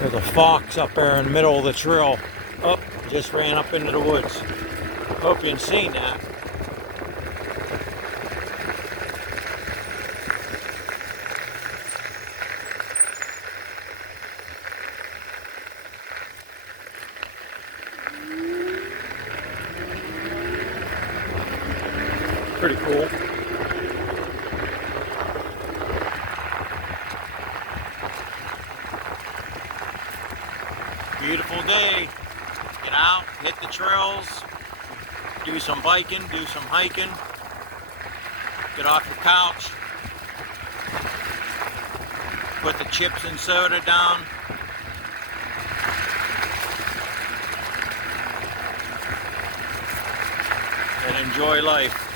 There's a fox up there in the middle of the trail. Oh, just ran up into the woods. Hope you can see that. Pretty cool. Beautiful day. Get out, hit the trails, do some biking, do some hiking, get off your couch, put the chips and soda down, and enjoy life.